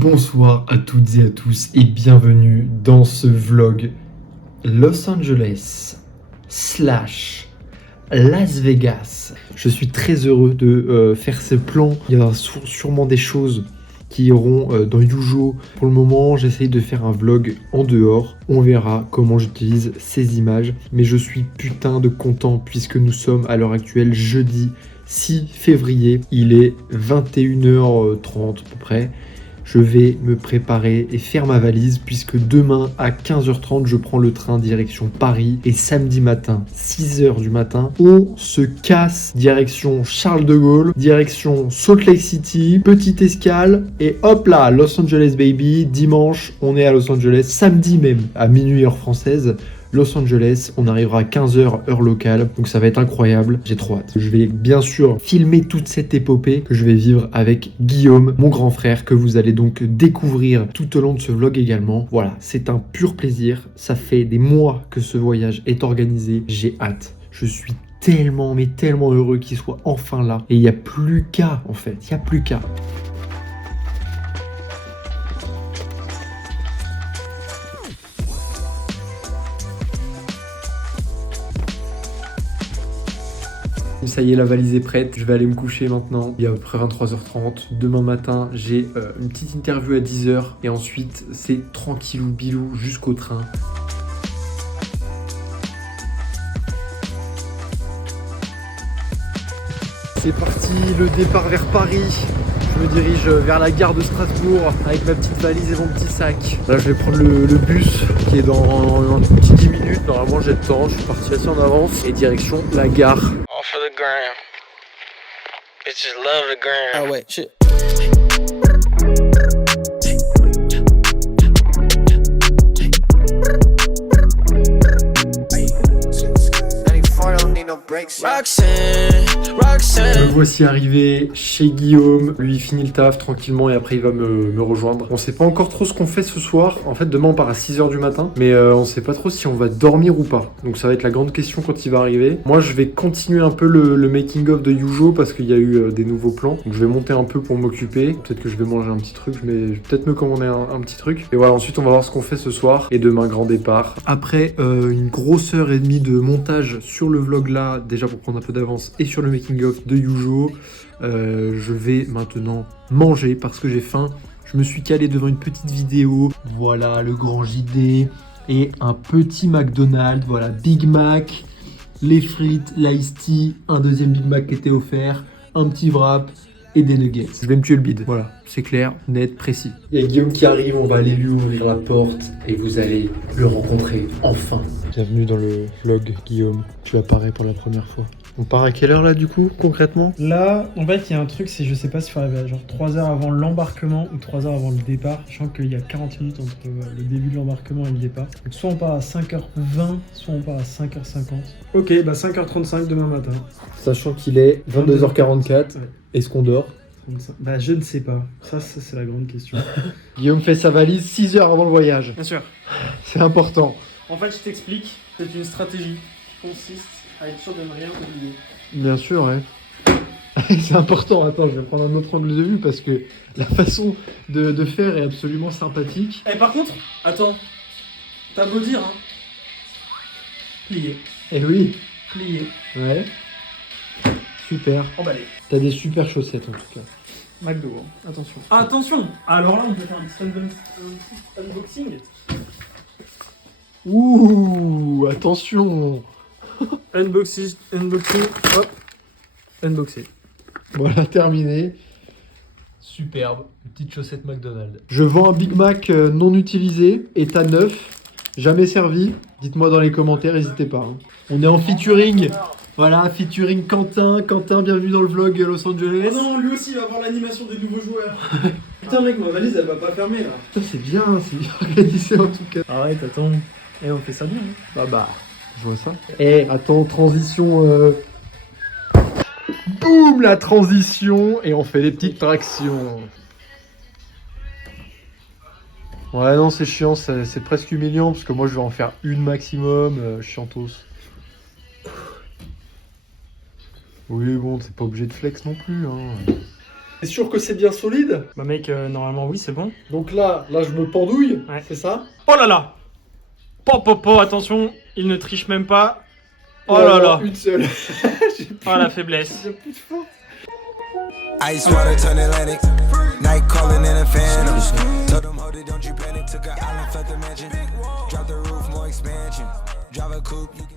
Bonsoir à toutes et à tous et bienvenue dans ce vlog Los Angeles / Las Vegas. Je suis très heureux de faire ce plan. Il y a sûrement des choses qui iront dans Yujo. Pour le moment, j'essaye de faire un vlog en dehors. On verra comment j'utilise ces images. Mais je suis putain de content puisque nous sommes à l'heure actuelle jeudi 6 février. Il est 21h30 à peu près. Je vais me préparer et faire ma valise puisque demain à 15h30 je prends le train direction Paris et samedi matin 6h du matin on se casse direction Charles de Gaulle, direction Salt Lake City, petite escale et hop là Los Angeles baby. Dimanche on est à Los Angeles, samedi même à minuit heure française Los Angeles, on arrivera à 15h heure locale, donc ça va être incroyable, j'ai trop hâte. Je vais bien sûr filmer toute cette épopée que je vais vivre avec Guillaume, mon grand frère, que vous allez donc découvrir tout au long de ce vlog également. Voilà, c'est un pur plaisir, ça fait des mois que ce voyage est organisé, j'ai hâte. Je suis tellement, mais tellement heureux qu'il soit enfin là. Et il n'y a plus qu'à, en fait, il n'y a plus qu'à. Ça y est, la valise est prête, je vais aller me coucher maintenant. Il est à peu près 23h30. Demain matin, j'ai une petite interview à 10h. Et ensuite, c'est tranquillou bilou jusqu'au train. C'est parti, le départ vers Paris. Je me dirige vers la gare de Strasbourg avec ma petite valise et mon petit sac. Là, je vais prendre le bus qui est dans un petit 10 minutes. Normalement, j'ai le temps, je suis parti assez en avance. Et direction la gare. All for the gram. Bitches love the gram. Ah ouais, shit. Me voici arrivé chez Guillaume. Lui, il finit le taf tranquillement et après il va me rejoindre. On sait pas encore trop ce qu'on fait ce soir. En fait, demain on part à 6h du matin. Mais on sait pas trop si on va dormir ou pas. Donc ça va être la grande question quand il va arriver. Moi, je vais continuer un peu le making of de Yujo parce qu'il y a eu des nouveaux plans. Donc je vais monter un peu pour m'occuper. Peut-être que je vais manger un petit truc. Je vais peut-être me commander un petit truc. Et voilà, ensuite on va voir ce qu'on fait ce soir. Et demain, grand départ. Après une grosse heure et demie de montage sur le vlog là, déjà pour prendre un peu d'avance, et sur le making of de Yujo, je vais maintenant manger parce que j'ai faim. Je me suis calé devant une petite vidéo. Voilà le grand JD et un petit McDonald's. Voilà, Big Mac, les frites, l'ice tea, un deuxième Big Mac qui était offert, un petit wrap et des nuggets. Je vais me tuer le bide. Voilà, c'est clair, net, précis. Il y a Guillaume qui arrive, on va aller lui ouvrir la porte et vous allez le rencontrer enfin. Bienvenue dans le vlog Guillaume, tu apparais pour la première fois. On part à quelle heure là du coup, concrètement? Là, en fait, il y a un truc, c'est je sais pas s'il faut arriver à genre 3 heures avant l'embarquement ou 3 heures avant le départ. Je sens qu'il y a 40 minutes entre le début de l'embarquement et le départ. Donc soit on part à 5h20, soit on part à 5h50. Ok, bah 5h35 demain matin. Sachant qu'il est 22h44, Ouais. est-ce qu'on dort? Bah je ne sais pas. Ça c'est la grande question. Guillaume fait sa valise 6 heures avant le voyage. Bien sûr. C'est important. En fait, je t'explique. C'est une stratégie qui consiste à être sûr de ne rien oublier. Bien sûr, ouais. C'est important. Attends, je vais prendre un autre angle de vue parce que la façon de faire est absolument sympathique. Eh par contre, attends. T'as beau dire, hein. Plier. Eh oui. Plier. Ouais. Super. Emballé. T'as des super chaussettes en tout cas. McDo, hein. Attention. Ah, attention. Alors là, on peut faire un petit unboxing. Ouh, attention. Unboxing, hop, unboxé. Voilà, terminé. Superbe. Une petite chaussette McDonald's. Je vends un Big Mac non utilisé, état neuf, jamais servi. Dites-moi dans les commentaires, n'hésitez pas. Hein. On est en featuring. Voilà, featuring Quentin. Quentin, bienvenue dans le vlog Los Angeles. Oh non, lui aussi il va voir l'animation des nouveaux joueurs. Putain mec, ma valise elle va pas fermer là. Putain, c'est bien organisé en tout cas. Arrête, attends. Eh, on fait ça bien. Hein. Bah, je vois ça. Eh, attends, transition. Boum, la transition. Et on fait des petites tractions. Ouais, non, c'est chiant, c'est presque humiliant parce que moi je vais en faire une maximum. Chiantos. Oui, bon, c'est pas obligé de flex non plus. Hein. T'es sûr que c'est bien solide? Bah mec, normalement oui, c'est bon. Donc là je me pendouille, Ouais. c'est ça? Oh là là. Attention, il ne triche même pas. Oh là là. Une seule. Oh la faiblesse. J'ai plus de force. Ice water turn Atlantic. Night calling in a phantom. Told them, hold it, don't you panic. Took an island, felt the mansion. Drop the roof, more expansion. Drive a coupe, you can...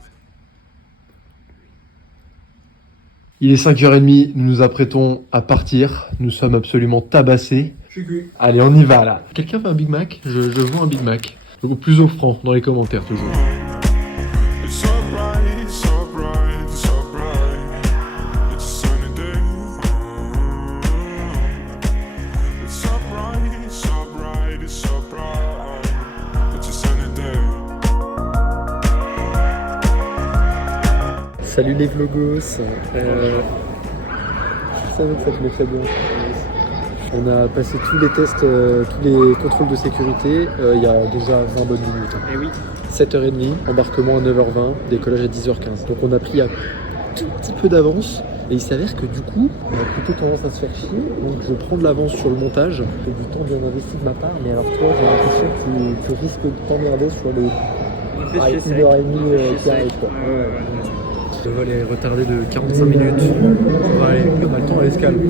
Il est 5h30, nous nous apprêtons à partir. Nous sommes absolument tabassés. Allez, on y va là. Quelqu'un fait un Big Mac? Je veux un Big Mac. Le plus offrant dans les commentaires toujours. It's so bright, so bright, so bright. It's a sunny day. It's so bright, so bright, it's so bright. It's a sunny day. Salut les vlogos. Je savais que ça te mettrait bien. On a passé tous les tests, tous les contrôles de sécurité il y a déjà 20 bonnes minutes. Et oui. 7h30, embarquement à 9h20, décollage à 10h15. Donc on a pris un tout petit peu d'avance et il s'avère que du coup on a plutôt tendance à se faire chier. Donc je prends de l'avance sur le montage. C'est du temps bien investi de ma part, mais alors toi j'ai l'impression que tu risques de t'emmerder sur les 1h30 qui arrivent quoi. Le vol est retardé de 45 minutes. On a le temps à l'escale. Ils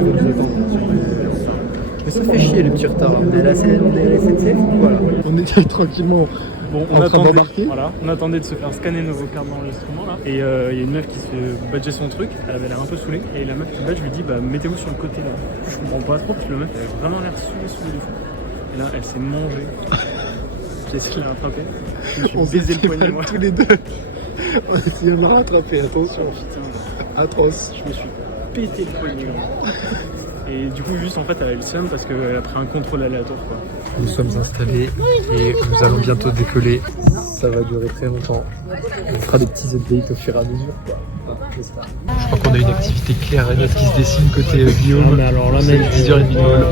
vont nous attendre. Mais ça fait chier les petits retards. On est à la SNCF, voilà. On était tranquillement Bon, en train d'embarquer. Voilà, on attendait de se faire scanner nos cartes d'enregistrement là. Et il y a une meuf qui se fait badger son truc. Elle avait l'air un peu saoulée. Et la meuf qui badge lui dit bah mettez-vous sur le côté là. Je comprends pas trop parce que la meuf elle avait vraiment l'air saoulée de fou. Et là elle s'est mangée. J'ai essayé de la rattraper. Je me suis baisé le poignet moi. Tous les deux. On essayé de la rattraper, attention. Putain, Atroce. je me suis pété le poignet. Et du coup juste en fait elle a eu le seum parce qu'elle a pris un contrôle aléatoire quoi. Nous sommes installés et nous allons bientôt décoller. Ça va durer très longtemps. On fera des petits updates au fur et à mesure. Je crois qu'on a une activité claire et nette qui se dessine côté Guillaume. Non mais alors là mec, 10h30 de vol.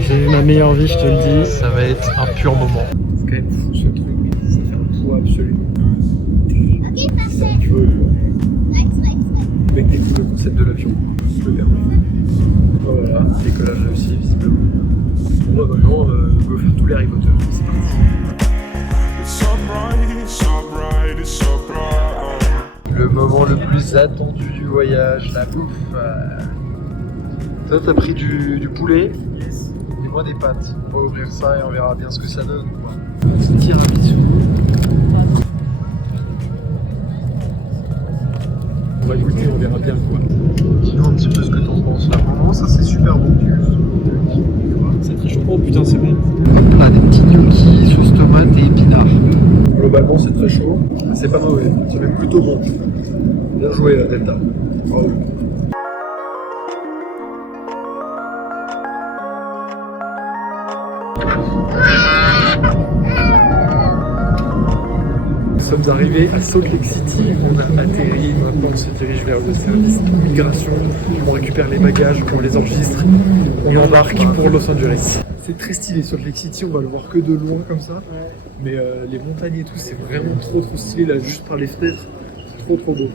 j'ai eu ma meilleure vie je te le dis. Ça va être un pur moment. C'est quand même fou ce truc. Ça fait un poids absolument. Tu veux, mec découvre le concept de l'avion. Je le permets. Voilà, décollage réussi visiblement. Bon bah maintenant, go faire tous les rivoteurs. C'est parti. It's so bright, so bright, it's so bright. Le moment le plus attendu du voyage, la bouffe. Toi t'as pris du poulet et moi des pâtes. On va ouvrir ça et on verra bien ce que ça donne. Petit tiramisu. On va goûter, on verra bien quoi. Dis-nous un petit peu ce que t'en penses là. Vraiment ça c'est super bon. C'est très chaud. Oh putain c'est bon. Ah, des petits gnocchis, sauce tomate et épinards. Globalement c'est très chaud. C'est pas mauvais, c'est même plutôt bon. Bien joué Delta. Bravo. Nous sommes arrivés à Salt Lake City, on a atterri, maintenant on se dirige vers le service d'immigration, on récupère les bagages, on les enregistre, on embarque pour Los Angeles. C'est très stylé Salt Lake City, on va le voir que de loin comme ça, mais les montagnes et tout c'est vraiment trop stylé là, juste par les fenêtres, c'est trop beau.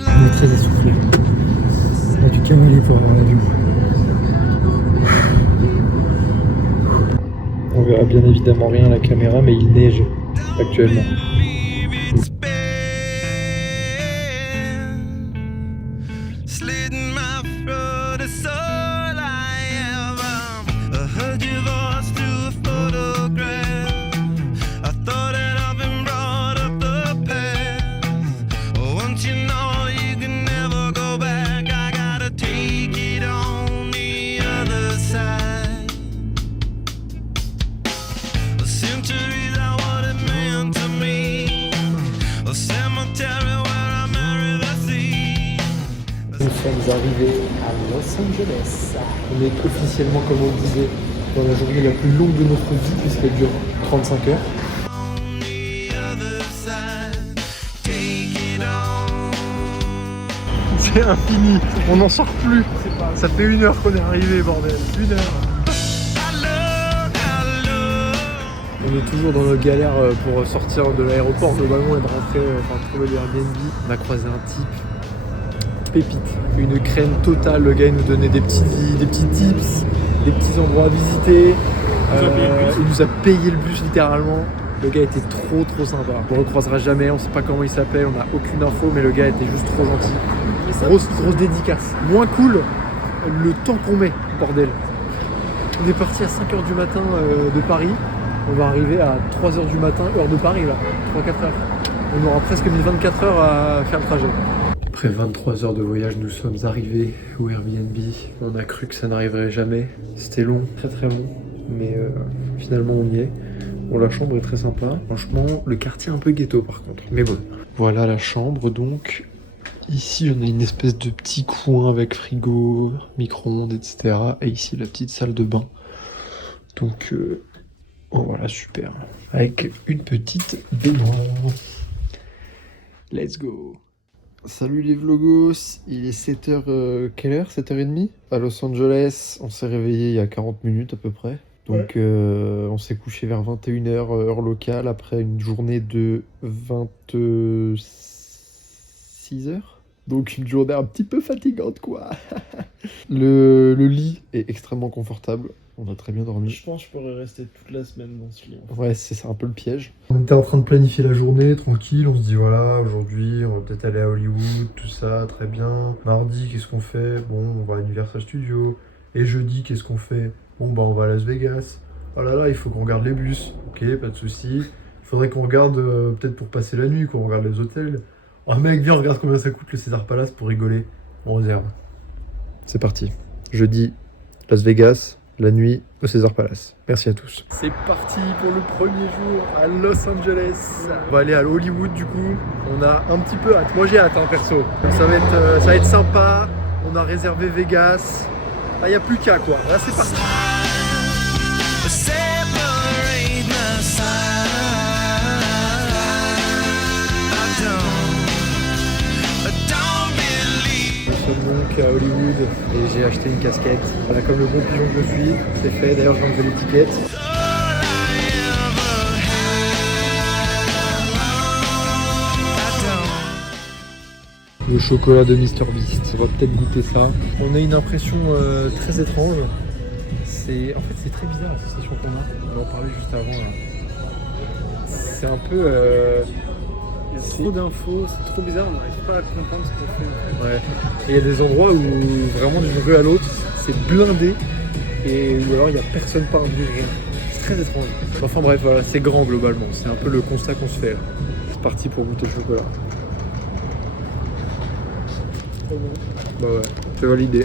On est très essoufflé. On a du cavalier pour avoir l'avion. On verra bien évidemment rien à la caméra, mais il neige actuellement. Nous sommes arrivés à Los Angeles. On est officiellement, comme on le disait, dans la journée la plus longue de notre vie, puisqu'elle dure 35 heures. C'est infini, on n'en sort plus. Ça fait 1 heure qu'on est arrivé, bordel. 1 heure. On est toujours dans nos galères pour sortir de l'aéroport globalement et de rentrer, trouver le Airbnb. On a croisé un type pépite, une crème totale. Le gars il nous donnait des petits tips, des petits endroits à visiter. Il nous a payé le bus littéralement. Le gars était trop sympa. On le recroisera jamais, on sait pas comment il s'appelle, on n'a aucune info, mais le gars était juste trop gentil. Grosse dédicace. Moins cool, le temps qu'on met, bordel. On est parti à 5h du matin de Paris. On va arriver à 3h du matin, heure de Paris là, 3-4 heures. On aura presque mis 24 heures à faire le trajet. Après 23 heures de voyage, nous sommes arrivés au Airbnb. On a cru que ça n'arriverait jamais. C'était long, très long, mais finalement on y est. Bon, la chambre est très sympa. Franchement, le quartier est un peu ghetto par contre. Mais bon. Voilà la chambre donc. Ici, on a une espèce de petit coin avec frigo, micro-ondes, etc. Et ici, la petite salle de bain. Donc, oh voilà, super. Avec une petite baignoire. Let's go. Salut les vlogos, il est 7h, quelle heure? 7h30 à Los Angeles. On s'est réveillé il y a 40 minutes à peu près. Donc on s'est couché vers 21h heure locale après une journée de 26 heures. Donc une journée un petit peu fatigante quoi. Le lit est extrêmement confortable. On a très bien dormi. Je pense que je pourrais rester toute la semaine dans ce lit. Ouais, c'est ça un peu le piège. On était en train de planifier la journée, tranquille. On se dit voilà, aujourd'hui, on va peut-être aller à Hollywood, tout ça, très bien. Mardi, qu'est-ce qu'on fait? Bon, on va à Universal Studios. Et jeudi, qu'est-ce qu'on fait? Bon, bah, on va à Las Vegas. Oh là là, il faut qu'on regarde les bus. Ok, pas de souci. Il faudrait qu'on regarde, peut-être pour passer la nuit, qu'on regarde les hôtels. Oh mec, viens, regarde combien ça coûte le César Palace pour rigoler. On réserve. C'est parti. Jeudi, Las Vegas. La nuit au César Palace. Merci à tous. C'est parti pour le premier jour à Los Angeles. On va aller à Hollywood du coup. On a un petit peu hâte. Moi j'ai hâte perso. Ça va être sympa. On a réservé Vegas. Là il n'y a plus qu'à quoi. Là c'est parti. Donc à Hollywood et j'ai acheté une casquette. Voilà, comme le bon pigeon que je suis, c'est fait. D'ailleurs, j'ai enlevé l'étiquette. Le chocolat de Mr Beast. On va peut-être goûter ça. On a une impression très étrange. En fait, c'est très bizarre la sensation qu'on a. On va en parler juste avant. Là. C'est un peu. Il y a trop d'infos, c'est trop bizarre, on n'arrive pas à comprendre ce qu'on fait en fait. Ouais. Et il y a des endroits où vraiment d'une rue à l'autre, c'est blindé et où alors il n'y a personne par un bruit, rien. C'est très étrange. Enfin bref, voilà, c'est grand globalement. C'est un peu le constat qu'on se fait là. C'est parti pour goûter le chocolat. Trop bon. Bah ouais, c'est validé.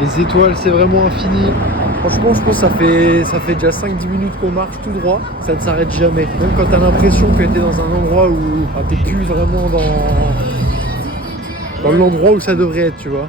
Les étoiles, c'est vraiment infini. Franchement, je pense que ça fait déjà 5-10 minutes qu'on marche tout droit. Ça ne s'arrête jamais. Même quand t'as l'impression que t'es dans un endroit où t'es plus vraiment dans l'endroit où ça devrait être, tu vois.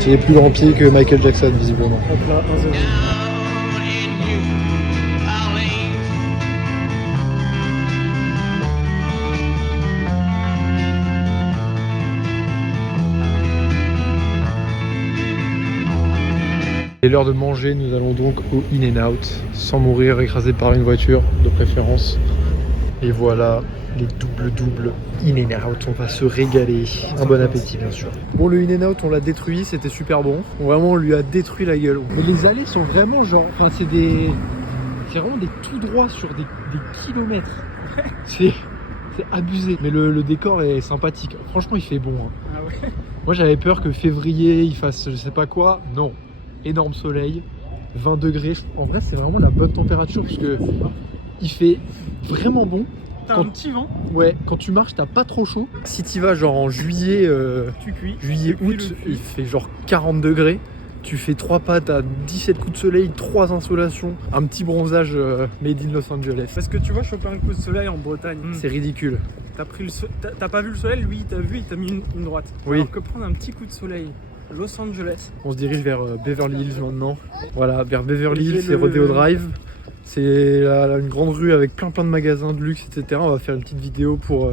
J'ai les plus grands pieds que Michael Jackson, visiblement. En plein 1-0. Il est l'heure de manger, nous allons donc au In-N-Out, sans mourir écrasé par une voiture de préférence. Et voilà, les doubles In-N-Out, on va se régaler. Un bon appétit bien sûr. Bon, le In-N-Out on l'a détruit, c'était super bon. Vraiment on lui a détruit la gueule. Mais les allées sont vraiment genre, enfin c'est vraiment des tout droits sur des kilomètres. C'est abusé. Mais le décor est sympathique. Franchement il fait bon. Hein. Ah ouais. Moi j'avais peur que février il fasse je sais pas quoi. Non. Énorme soleil, 20 degrés. En vrai c'est vraiment la bonne température parce que il fait vraiment bon. T'as Quand- un petit vent, Ouais, quand tu marches, t'as pas trop chaud. Si t'y vas genre en juillet, tu cuis. juillet, Tu cuis août, le cul. il fait genre 40 degrés. Tu fais 3 pas, t'as 17 coups de soleil, 3 insolations, un petit bronzage made in Los Angeles. Parce que tu vois, choper un coup de soleil en Bretagne, C'est ridicule. t'as pas vu le soleil, lui il t'a vu, il t'a mis une droite. Oui. Alors que prendre un petit coup de soleil, Los Angeles, On se dirige vers Beverly Hills maintenant. Voilà, vers Beverly Hills, Et c'est le- Rodeo Drive. C'est une grande rue avec plein de magasins de luxe, etc. On va faire une petite vidéo pour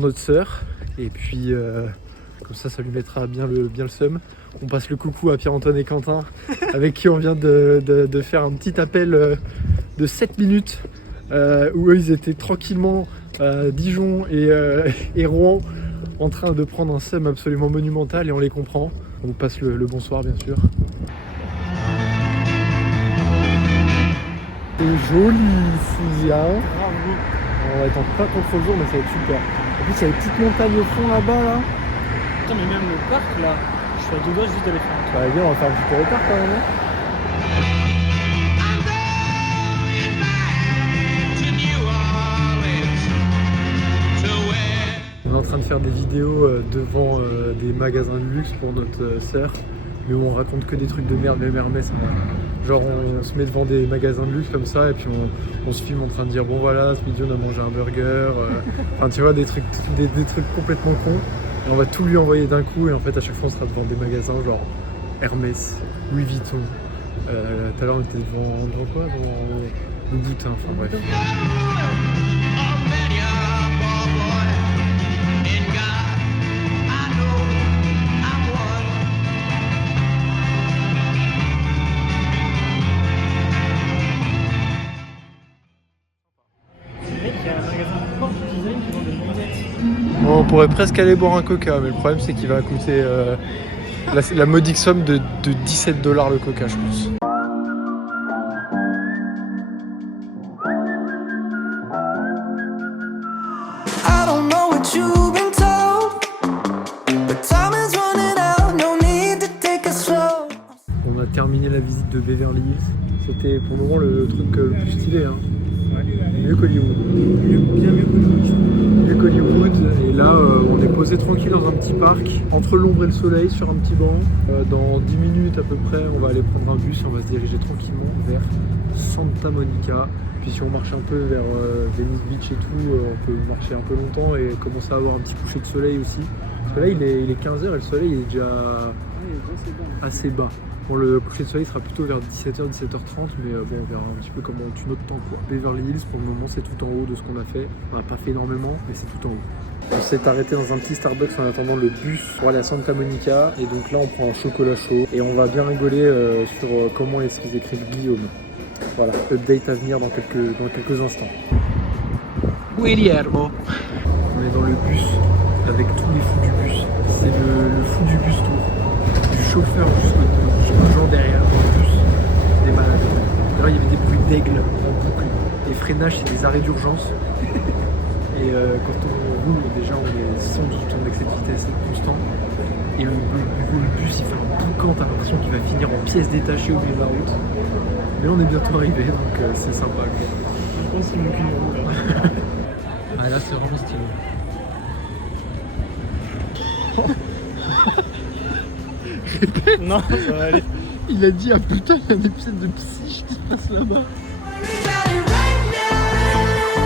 notre sœur. Et puis, comme ça lui mettra bien le seum. On passe le coucou à Pierre-Antoine et Quentin, avec qui on vient de faire un petit appel de 7 minutes, où eux, ils étaient tranquillement à Dijon et Rouen, en train de prendre un seum absolument monumental, et on les comprend. On vous passe le bonsoir, bien sûr. C'est joli ici, hein. bravo. On va être en plein contre-jour, mais ça va être super. En plus, il y a une petite montagne au fond là-bas, là. Putain, mais même le parc là, je suis à deux doigts juste d'aller faire un tour. Bah, viens, on va faire un petit tour au parc quand même. Hein. On est en train de faire des vidéos devant des magasins de luxe pour notre sœur, mais où on raconte que des trucs de merde, même Hermès. Genre on se met devant des magasins de luxe comme ça et puis on se filme en train de dire bon voilà, ce midi on a mangé un burger, enfin tu vois des trucs complètement cons. Et on va tout lui envoyer d'un coup et en fait à chaque fois on sera devant des magasins genre Hermès, Louis Vuitton. Tout à l'heure on était devant quoi, devant le Boutin, enfin bref. Mec, il y a un magasin de porte design qui vend des lunettes. On pourrait presque aller boire un coca, mais le problème c'est qu'il va coûter la modique somme de 17 $ le coca, je pense. I don't know what you've been told, but time is running out, no need to take it slow. On a terminé la visite de Beverly Hills. C'était pour le moment le truc le plus stylé, hein. Mieux qu'Hollywood. Bien mieux que nous. Mieux qu'Hollywood. Et là, on est posé tranquille dans un petit parc, entre l'ombre et le soleil, sur un petit banc. Dans 10 minutes à peu près, on va aller prendre un bus et on va se diriger tranquillement vers Santa Monica. Puis si on marche un peu vers Venice Beach et tout, on peut marcher un peu longtemps et commencer à avoir un petit coucher de soleil aussi. Parce que là, il est 15h et le soleil est déjà assez bas. Bon, le coucher de soleil sera plutôt vers 17h, 17h30, mais bon, on verra un petit peu comment on tue notre temps, quoi. Beverly Hills, pour le moment, c'est tout en haut de ce qu'on a fait. On n'a pas fait énormément, mais c'est tout en haut. On s'est arrêté dans un petit Starbucks en attendant le bus pour aller à Santa Monica, et donc là, on prend un chocolat chaud, et on va bien rigoler sur comment est-ce qu'ils écrivent Guillaume. Voilà, update à venir dans quelques instants. Guillermo. On est dans le bus avec tous les fous du bus. C'est le fou du bus tour. Du chauffeur jusqu'aux gens derrière dans le bus. Des malades. D'ailleurs, il y avait des bruits d'aigle en boucle. Les freinages, c'est des arrêts d'urgence. Et quand on roule, déjà, on est sans doute en excès de vitesse constant. Et le bus, il fait un boucan, t'as l'impression qu'il va finir en pièces détachées au milieu de la route. Mais on est bientôt arrivé, donc c'est sympa. Je pense qu'il manque une roue là. Ah là, c'est vraiment stylé. Non, ça va aller. Il a dit, ah putain, il y a un épisode de Psyche qui se passe là-bas.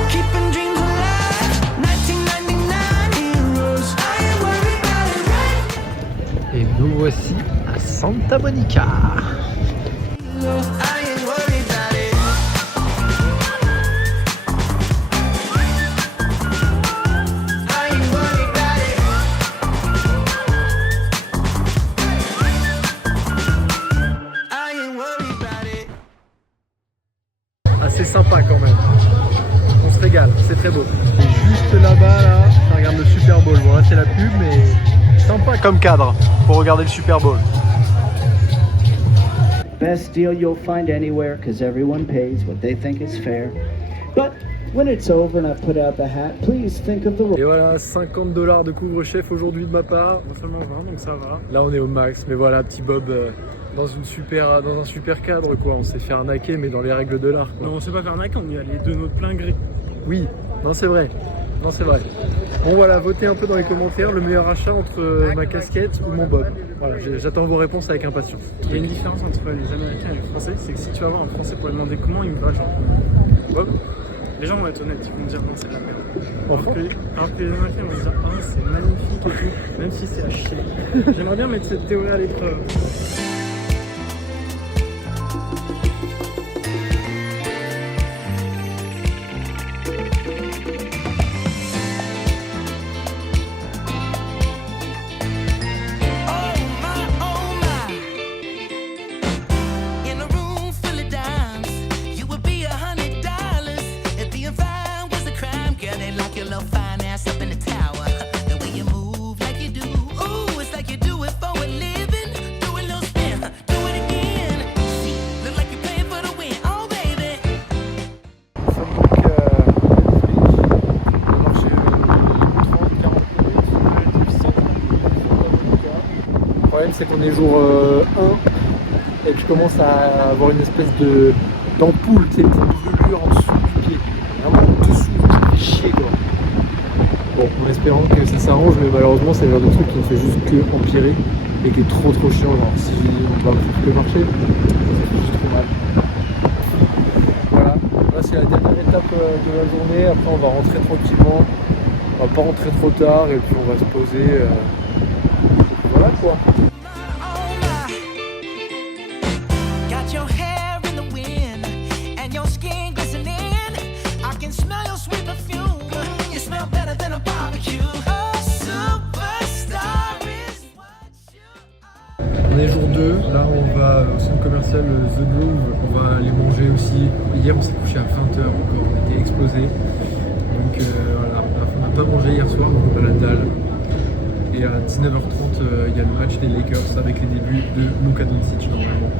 Keeping dreams alive, 1999 heroes. I ain't worried about it right Et nous voici à Santa Monica. now. I ain't worried about it. I ain't worried about it. I ain't worried about it. Assez sympa quand même. On se régale, c'est très beau. Et juste là-bas, là, ça regarde le Super Bowl. Bon là c'est la pub, mais sympa comme cadre pour regarder le Super Bowl. Best deal you'll find anywhere because everyone pays what they think is fair. But when it's over and I put out the hat, please think of the Et voilà, 50 $ de couvre-chef aujourd'hui de ma part. Bon, seulement 20, donc ça va. Là on est au max, mais voilà, petit Bob dans un super cadre quoi. On s'est fait arnaquer, mais dans les règles de l'art quoi. Non, on s'est pas fait arnaquer, on y allait de notre plein gré. Oui, Non, c'est vrai. Non, c'est vrai. Bon, voilà, votez un peu dans les commentaires le meilleur achat entre ma casquette ou mon bob. Voilà, j'attends vos réponses avec impatience. Il y a une différence entre les Américains et les Français, c'est que si tu vas voir un Français pour lui demander comment, il me va genre Bob, les gens vont être honnêtes, ils vont dire non, c'est de la merde. Alors que les Américains vont dire ah, c'est magnifique et tout, même si c'est à chier. J'aimerais bien mettre cette théorie à l'épreuve. Le problème c'est qu'on est jour 1 et que je commence à avoir une espèce d'ampoule, tu sais, une brûlure en dessous du pied. Vraiment en dessous, ça fait chier quoi. Bon, en espérant que ça s'arrange, mais malheureusement c'est le genre de truc qui ne fait juste que empirer et qui est trop chiant. Genre si on va plus marcher, ça fait juste trop mal. Voilà, là c'est la dernière étape de la journée, après on va rentrer tranquillement, on va pas rentrer trop tard et puis on va se poser. Voilà quoi. On est jour 2, là on va au centre commercial The Grove, on va aller manger aussi. Hier on s'est couché à 20h encore, on était explosés. Donc voilà, on n'a pas mangé hier soir, donc on a la dalle. Et à 19h30, il y a le match des Lakers avec les débuts de Luka Doncic normalement.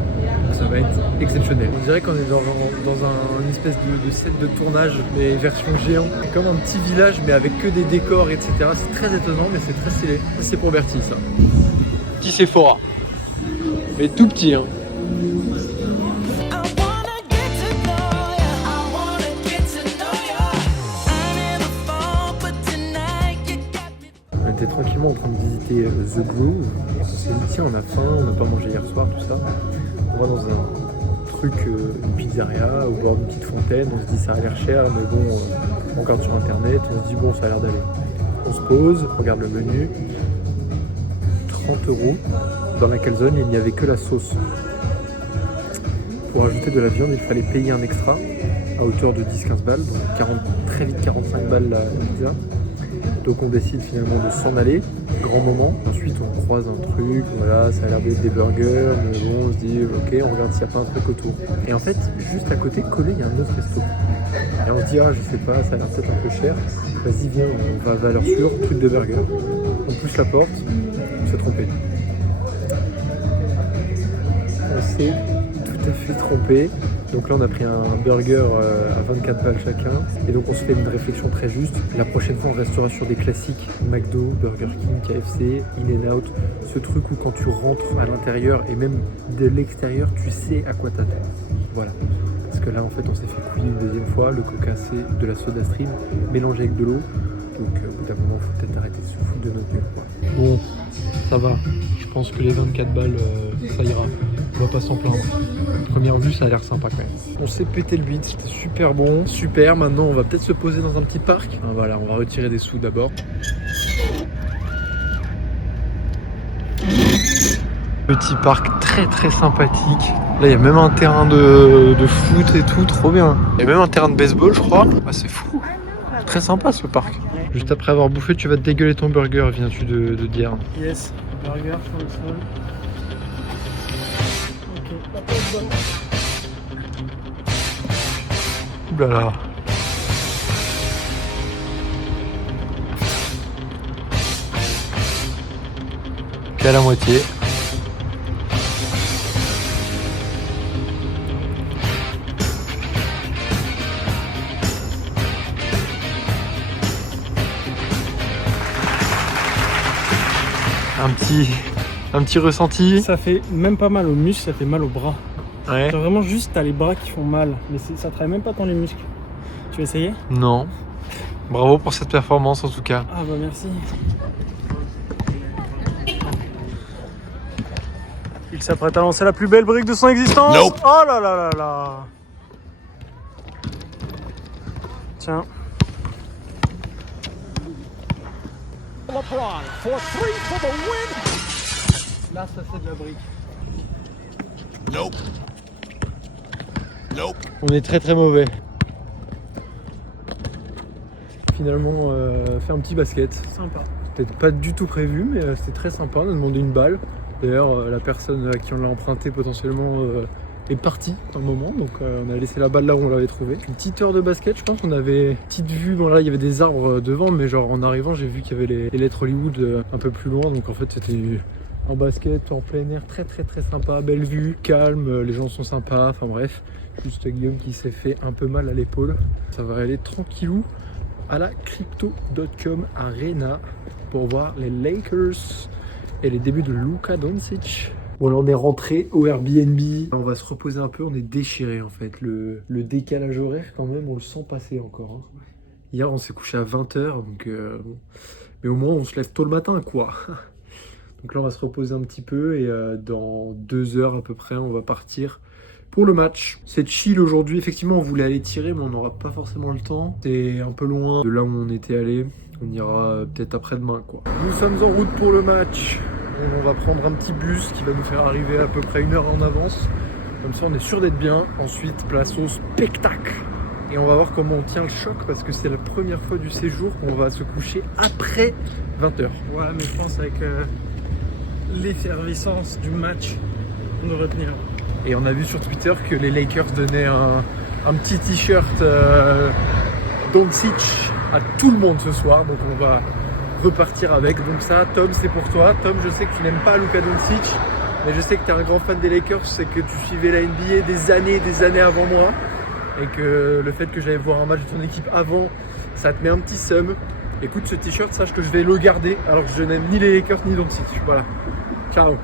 Donc ça va être exceptionnel. On dirait qu'on est dans une espèce de set de tournage, mais version géant. C'est comme un petit village, mais avec que des décors, etc. C'est très étonnant, mais c'est très stylé. Ça, c'est pour Bertie, ça. Petit Sephora. Mais tout petit, hein. On était tranquillement en train de visiter The Grove. On s'est dit tiens, on a faim, on n'a pas mangé hier soir, tout ça. On va dans un truc, une pizzeria au bord d'une petite fontaine. On se dit ça a l'air cher, mais bon, on regarde sur internet, on se dit bon, ça a l'air d'aller. On se pose, on regarde le menu. 30 €. Dans la calzone, il n'y avait que la sauce. Pour ajouter de la viande, il fallait payer un extra à hauteur de 10-15 balles, donc très vite 45 balles la pizza. Donc on décide finalement de s'en aller, grand moment. Ensuite on croise un truc, voilà, ça a l'air d'être des burgers, mais bon on se dit ok, on regarde s'il n'y a pas un truc autour. Et en fait, juste à côté, collé, il y a un autre resto. Et on se dit ah je sais pas, ça a l'air peut-être un peu cher. Vas-y viens, on va à valeur sûre, truc de burger. On pousse la porte, on s'est trompé. On s'est tout à fait trompé. Donc là on a pris un burger à 24 balles chacun et donc on se fait une réflexion très juste. La prochaine fois on restera sur des classiques McDo, Burger King, KFC, In-N-Out, ce truc où quand tu rentres à l'intérieur et même de l'extérieur tu sais à quoi t'attendre. Voilà. Parce que là en fait on s'est fait couiller une deuxième fois, le coca c'est de la soda stream mélangée avec de l'eau. Donc au bout d'un moment il faut peut-être arrêter de se foutre de notre gueule quoi. Bon, ça va. Je pense que les 24 balles ça ira. On va pas s'en plaindre. Première vue, ça a l'air sympa quand même. On s'est pété le bide, c'était super bon, super. Maintenant, on va peut-être se poser dans un petit parc. Ah, voilà, on va retirer des sous d'abord. Petit parc très sympathique. Là, il y a même un terrain de foot et tout, trop bien. Il y a même un terrain de baseball, je crois. Ah, c'est fou. Très sympa ce parc. Juste après avoir bouffé, tu vas te dégueuler ton burger, viens-tu de dire. Yes, burger sur le sol. Ouh là là. Qu'à la moitié. Un petit ressenti. Ça fait même pas mal aux muscles, ça fait mal aux bras. Ouais. Genre vraiment juste t'as les bras qui font mal, mais ça travaille même pas tant les muscles. Tu veux essayer? Non. Bravo pour cette performance en tout cas. Ah bah merci. Il s'apprête à lancer la plus belle brique de son existence. Nope. Oh là là là là. Tiens. Là, ça c'est de la brique. Nope. Nope. On est très mauvais. Finalement, fait un petit basket. Sympa. Peut-être pas du tout prévu, mais c'était très sympa. On a demandé une balle. D'ailleurs, la personne à qui on l'a emprunté potentiellement est partie dans le moment. Donc on a laissé la balle là où on l'avait trouvée. Une petite heure de basket, je pense qu'on avait une petite vue. Bon là, il y avait des arbres devant, mais genre en arrivant, j'ai vu qu'il y avait les lettres Hollywood un peu plus loin. Donc en fait, c'était un basket en plein air très sympa. Belle vue, calme, les gens sont sympas. Enfin bref, juste Guillaume qui s'est fait un peu mal à l'épaule. Ça va aller tranquillou à la Crypto.com Arena pour voir les Lakers et les débuts de Luka Doncic. Bon là on est rentré au Airbnb, on va se reposer un peu, on est déchiré en fait. Le décalage horaire quand même, on le sent passer encore. Hein. Hier on s'est couché à 20h, donc mais au moins on se lève tôt le matin quoi. Donc là on va se reposer un petit peu et dans 2 heures à peu près on va partir pour le match. C'est chill aujourd'hui, effectivement on voulait aller tirer mais on n'aura pas forcément le temps. C'est un peu loin de là où on était allé, on ira peut-être après-demain quoi. Nous sommes en route pour le match. On va prendre un petit bus qui va nous faire arriver à peu près 1 heure en avance. Comme ça on est sûr d'être bien. Ensuite place au spectacle. Et on va voir comment on tient le choc parce que c'est la première fois du séjour qu'on va se coucher après 20h. Ouais, mais je pense avec l'effervescence du match, on devrait tenir. Et on a vu sur Twitter que les Lakers donnaient un petit t-shirt Doncic à tout le monde ce soir. Donc on va repartir avec. Donc ça, Tom, c'est pour toi. Tom, je sais que tu n'aimes pas Luka Doncic, mais je sais que tu es un grand fan des Lakers. Je sais que tu suivais la NBA des années avant moi. Et que le fait que j'aille voir un match de ton équipe avant, ça te met un petit seum. Écoute, ce t-shirt, sache que je vais le garder alors que je n'aime ni les Lakers ni Doncic. Voilà. Ciao.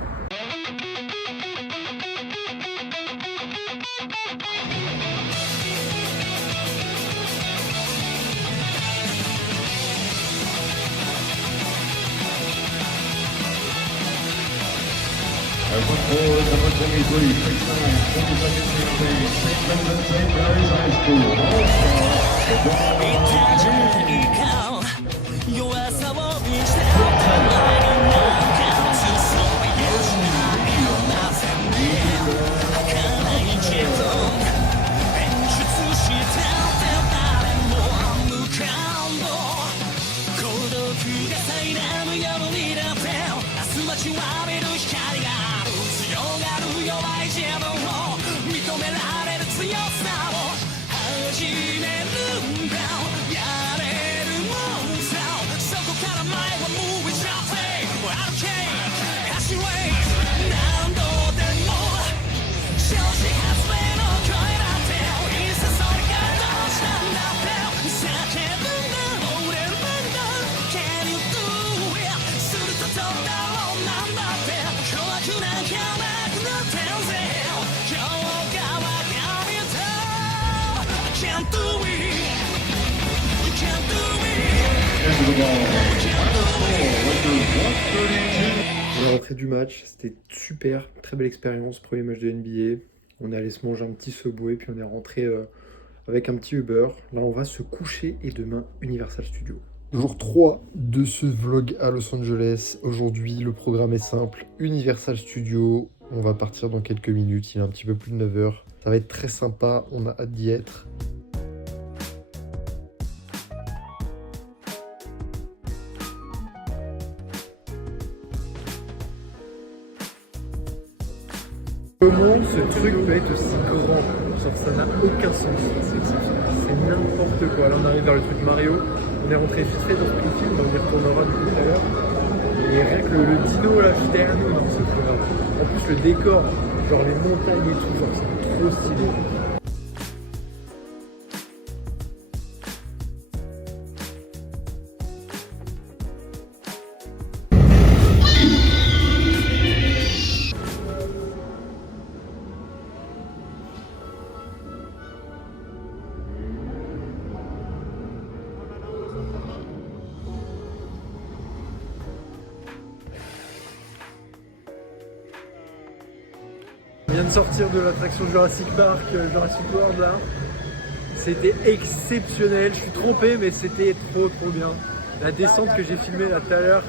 On est rentré du match, c'était super, très belle expérience, premier match de NBA. On est allé se manger un petit Subway, puis on est rentré avec un petit Uber. Là on va se coucher et demain Universal Studios. Jour 3 de ce vlog à Los Angeles. Aujourd'hui le programme est simple, Universal Studios. On va partir dans quelques minutes, il est un petit peu plus de 9h. Ça va être très sympa, on a hâte d'y être. Comment ce truc peut être aussi grand? Genre ça n'a aucun sens, c'est n'importe quoi. Là on arrive vers le truc Mario, on est rentré vite fait dans Springfield, on y retournera du coup tout à l'heure. Et rien que le dino là juste derrière nous, non c'est trop bien. En plus le décor, genre les montagnes et tout, genre c'est trop stylé. vient de sortir de l'attraction Jurassic Park, Jurassic World là. C'était exceptionnel, je suis trompé mais c'était trop bien. La descente que j'ai filmée là tout à l'heure,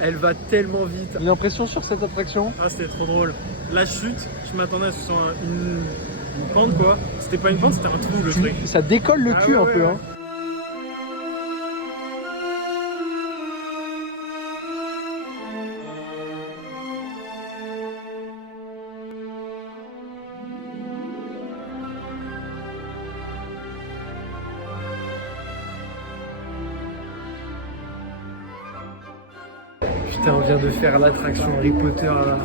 elle va tellement vite. Une impression sur cette attraction? Ah, c'était trop drôle. La chute, je m'attendais à ce que ce soit une pente quoi. C'était pas une pente, c'était un trou le truc. Ça décolle le cul Ah un ouais, peu. ouais. Hein. Putain, on vient de faire l'attraction Harry Potter là.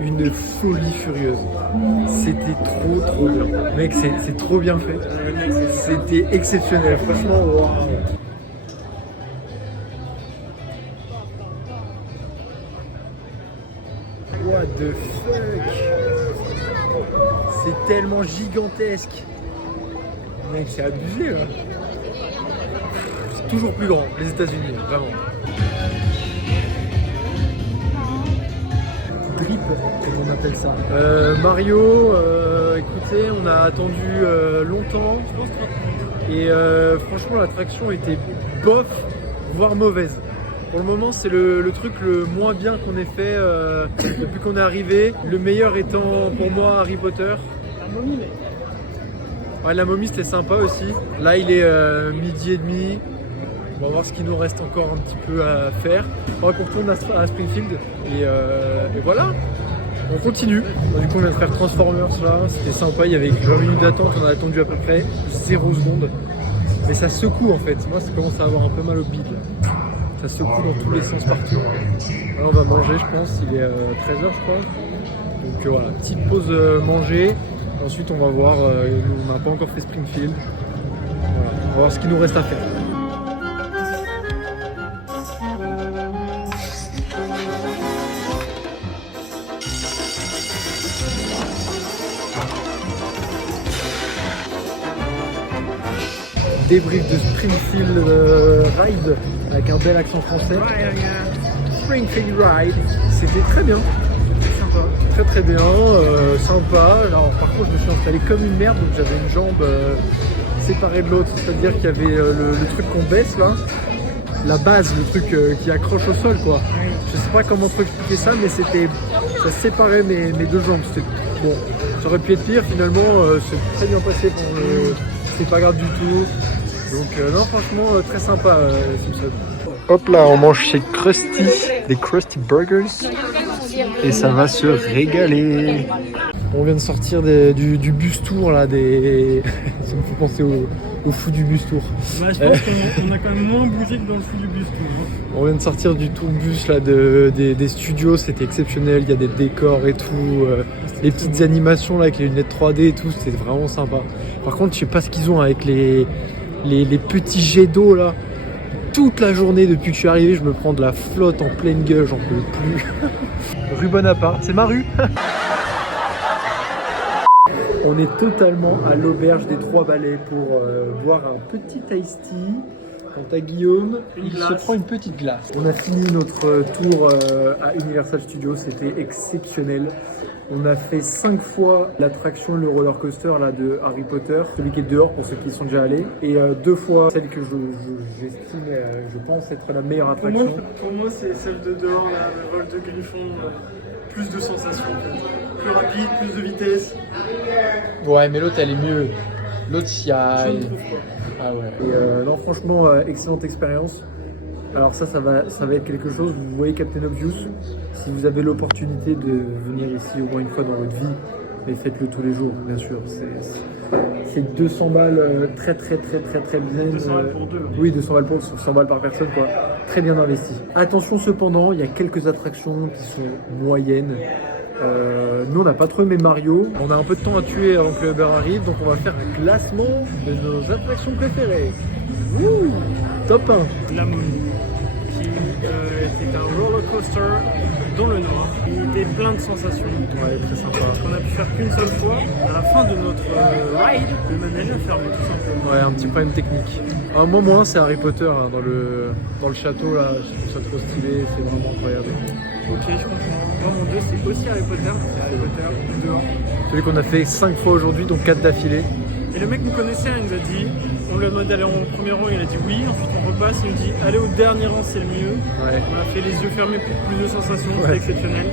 Une folie furieuse. C'était trop bien. Mec, c'est trop bien fait. C'était exceptionnel. Franchement, waouh. What the fuck? C'est tellement gigantesque. Mec, c'est abusé là. C'est toujours plus grand, les États-Unis, vraiment. Drip, comme on appelle ça. Mario, écoutez, on a attendu longtemps et franchement l'attraction était bof, voire mauvaise. Pour le moment c'est le truc le moins bien qu'on ait fait depuis qu'on est arrivé. Le meilleur étant pour moi Harry Potter. Ouais, la momie c'était sympa aussi. Là il est midi et demi. On va voir ce qu'il nous reste encore un petit peu à faire. On va qu'on retourne à Springfield et voilà, on continue. Bon, du coup on vient de faire Transformers là, c'était sympa, il y avait 20 minutes d'attente, on a attendu à peu près 0 secondes. Mais ça secoue en fait, moi ça commence à avoir un peu mal au bide là. Ça secoue dans tous les sens partout. Là on va manger je pense, il est 13h je crois. Donc voilà, petite pause manger. Ensuite on va voir, on n'a pas encore fait Springfield. Voilà, on va voir ce qu'il nous reste à faire. Débrief de Springfield Ride avec un bel accent français. Springfield Ride, c'était très bien, sympa, très bien, sympa. Alors par contre je me suis installé comme une merde, donc j'avais une jambe séparée de l'autre, c'est-à-dire qu'il y avait le truc qu'on baisse là, la base, le truc qui accroche au sol quoi. Je sais pas comment trop expliquer ça, mais c'était, ça séparait mes deux jambes. C'était bon, ça aurait pu être pire finalement, c'est très bien passé pour c'est pas grave du tout. Donc non franchement très sympa Simpson. Hop là, on mange chez Krusty, des Krusty Burgers et ça va se régaler. On vient de sortir du bus tour là, ça me fait penser au fou du bus tour. Ouais, je pense qu'on a quand même moins bougé que dans le fou du bus tour. Hein. On vient de sortir du tourbus là des studios, c'était exceptionnel, il y a des décors et tout, les petites animations là avec les lunettes 3D et tout, c'était vraiment sympa. Par contre je sais pas ce qu'ils ont avec les petits jets d'eau là. Toute la journée depuis que je suis arrivé, je me prends de la flotte en pleine gueule, j'en peux plus. Rue Bonaparte, c'est ma rue. On est totalement à l'auberge des Trois Ballets pour boire un petit iced tea. Quant à Guillaume, il se prend une petite glace. On a fini notre tour à Universal Studios, c'était exceptionnel. On a fait 5 fois l'attraction, le roller coaster là, de Harry Potter, celui qui est dehors pour ceux qui y sont déjà allés, et 2 fois celle que j'estime, je pense être la meilleure attraction. Pour moi c'est celle de dehors, là, le vol de Griffon. Plus de sensations, plus rapide, plus de vitesse. Ouais, mais l'autre elle est mieux. L'autre il y a. Je ne trouve pas. Ah ouais. Et non, franchement, excellente expérience. Alors ça va être quelque chose. Vous voyez Captain Obvious. Si vous avez l'opportunité de venir ici au moins une fois dans votre vie, mais faites-le tous les jours, bien sûr. C'est 200 balles très bien. 200 balles pour deux. Oui, 200 balles pour 100 balles par personne, quoi. Très bien investi. Attention cependant, il y a quelques attractions qui sont moyennes. Nous on n'a pas trop aimé Mario, on a un peu de temps à tuer avant que le Uber arrive, donc on va faire un classement de nos attractions préférées. Ouh, top 1. La momie, qui était un roller coaster dans le noir. Il était plein de sensations. Ouais, très sympa. On a pu faire qu'une seule fois. À la fin de notre ride, le manège a fermé tout simplement. Ouais, un petit problème technique. Moi, moins, c'est Harry Potter hein, dans le château là. Je trouve ça trop stylé, c'est vraiment incroyable. Ok, je comprends. Moi, mon 2, c'est aussi Harry Potter. C'est Harry Potter dehors. Celui qu'on a fait 5 fois aujourd'hui, donc 4 d'affilée. Et le mec nous connaissait, il nous a dit, on lui a demandé d'aller en premier rang, il a dit oui. Ensuite, on repasse, il nous dit, allez au dernier rang, c'est le mieux. Ouais. On a fait les yeux fermés pour plus de sensations, Ouais. c'était exceptionnel.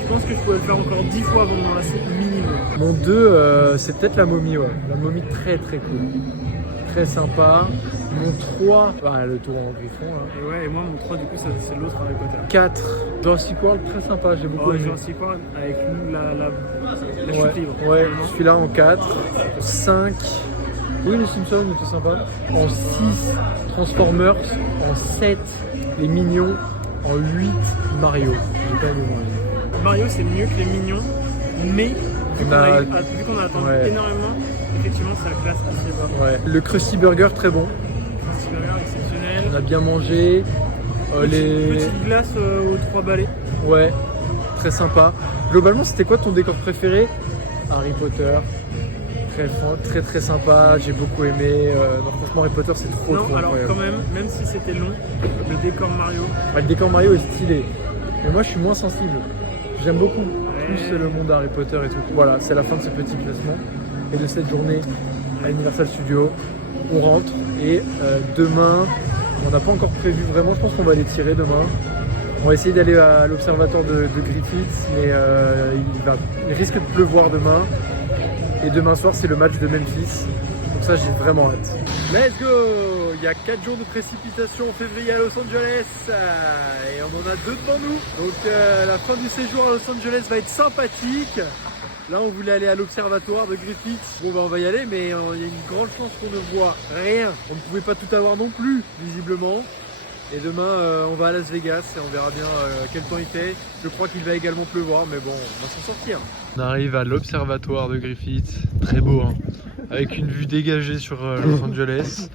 Je pense que je pouvais le faire encore 10 fois avant de m'en lasser minimum. Mon 2, c'est peut-être la momie, ouais. La momie très très cool. Très sympa. Mon 3, le tour en griffon. Là. Et ouais, et moi, mon 3, du coup, c'est l'autre Harry Potter. 4, Jurassic World, très sympa, j'ai beaucoup Oh, aimé. Jurassic World avec la chute Ouais, libre. ouais, celui-là en 4. 5, oui, les Simpsons étaient sympas. En 6, Transformers. En 7, les Mignons. En 8, Mario. J'ai pas aimé Mario. Mario, c'est mieux que les Mignons, mais vu On qu'on a- a attendu Ouais. énormément, effectivement, ça classe assez bas. Ouais. Le Krusty Burger, très bon. C'est vraiment exceptionnel. On a bien mangé. Petite glace aux 3 balais. Ouais, très sympa. Globalement, c'était quoi ton décor préféré? Harry Potter. Très très sympa, j'ai beaucoup aimé. Non, franchement, Harry Potter, c'est trop Non, trop alors incroyable. quand même si c'était long, le décor Mario, Ouais, le décor Mario est stylé. Mais moi, je suis moins sensible. J'aime beaucoup plus le monde Harry Potter et tout. Voilà, c'est la fin de ce petit classement et de cette journée à Universal Studios. On rentre et demain, on n'a pas encore prévu vraiment. Je pense qu'on va les tirer demain. On va essayer d'aller à l'observatoire de Griffith, mais il risque de pleuvoir demain. Et demain soir, c'est le match de Memphis. Donc ça, j'ai vraiment hâte. Let's go! Il y a 4 jours de précipitation en février à Los Angeles. Et on en a 2 devant nous. Donc la fin du séjour à Los Angeles va être sympathique. Là, on voulait aller à l'observatoire de Griffith. Bon, on va y aller, mais il y a une grande chance qu'on ne voit rien. On ne pouvait pas tout avoir non plus, visiblement. Et demain, on va à Las Vegas et on verra bien quel temps il fait. Je crois qu'il va également pleuvoir, mais bon, on va s'en sortir. On arrive à l'observatoire de Griffith. Très beau, hein, avec une vue dégagée sur Los Angeles.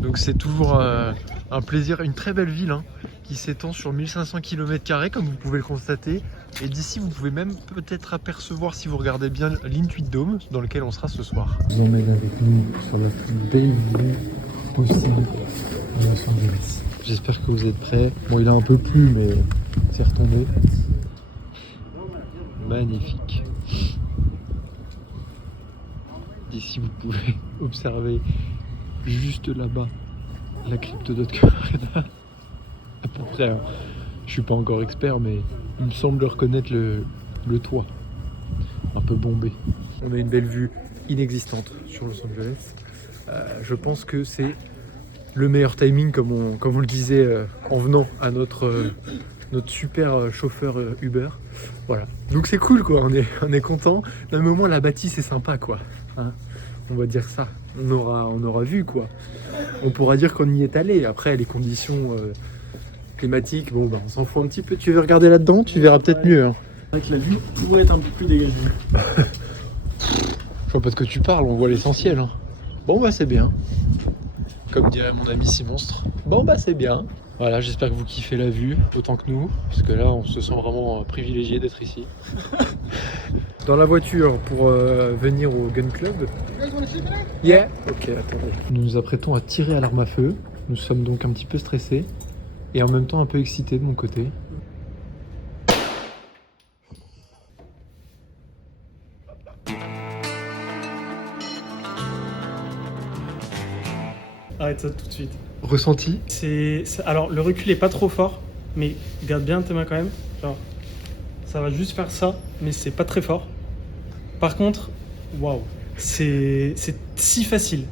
Donc c'est toujours un plaisir, une très belle ville hein, qui s'étend sur 1500 km² comme vous pouvez le constater. Et d'ici, vous pouvez même peut-être apercevoir, si vous regardez bien, l'Intuit Dome dans lequel on sera ce soir. Je vous emmène avec nous sur la plus belle vue possible de Los Angeles. J'espère que vous êtes prêts. Bon, il a un peu plu, mais c'est retombé. Magnifique. D'ici, vous pouvez observer juste là-bas la Crypto.com Arena. À peu près. Hein. Je suis pas encore expert, mais il me semble reconnaître le toit. Un peu bombé. On a une belle vue inexistante sur Los Angeles. Je pense que c'est le meilleur timing, comme on le disait en venant à notre super chauffeur Uber. Voilà. Donc c'est cool quoi, on est content. D'un moment la bâtisse est sympa quoi. Hein, on va dire ça. On aura vu quoi. On pourra dire qu'on y est allé. Après les conditions climatiques, bon bah on s'en fout un petit peu. Tu veux regarder là-dedans, tu verras peut-être mieux. Hein. avec la vue pourrait être un peu plus dégagée. Je vois pas de quoi tu parles, on voit l'essentiel. Hein. Bon bah c'est bien. Comme dirait mon ami Simonstre. Bon bah c'est bien. Voilà, j'espère que vous kiffez la vue autant que nous, parce que là on se sent vraiment privilégié d'être ici. Dans la voiture pour venir au Gun Club. Yeah. Ok, attendez. Nous nous apprêtons à tirer à l'arme à feu. Nous sommes donc un petit peu stressés et en même temps un peu excités de mon côté. Arrête ça tout de suite. Ressenti? Alors le recul est pas trop fort, mais garde bien tes mains quand même. Genre, ça va juste faire ça, mais c'est pas très fort. Par contre, waouh, c'est si facile.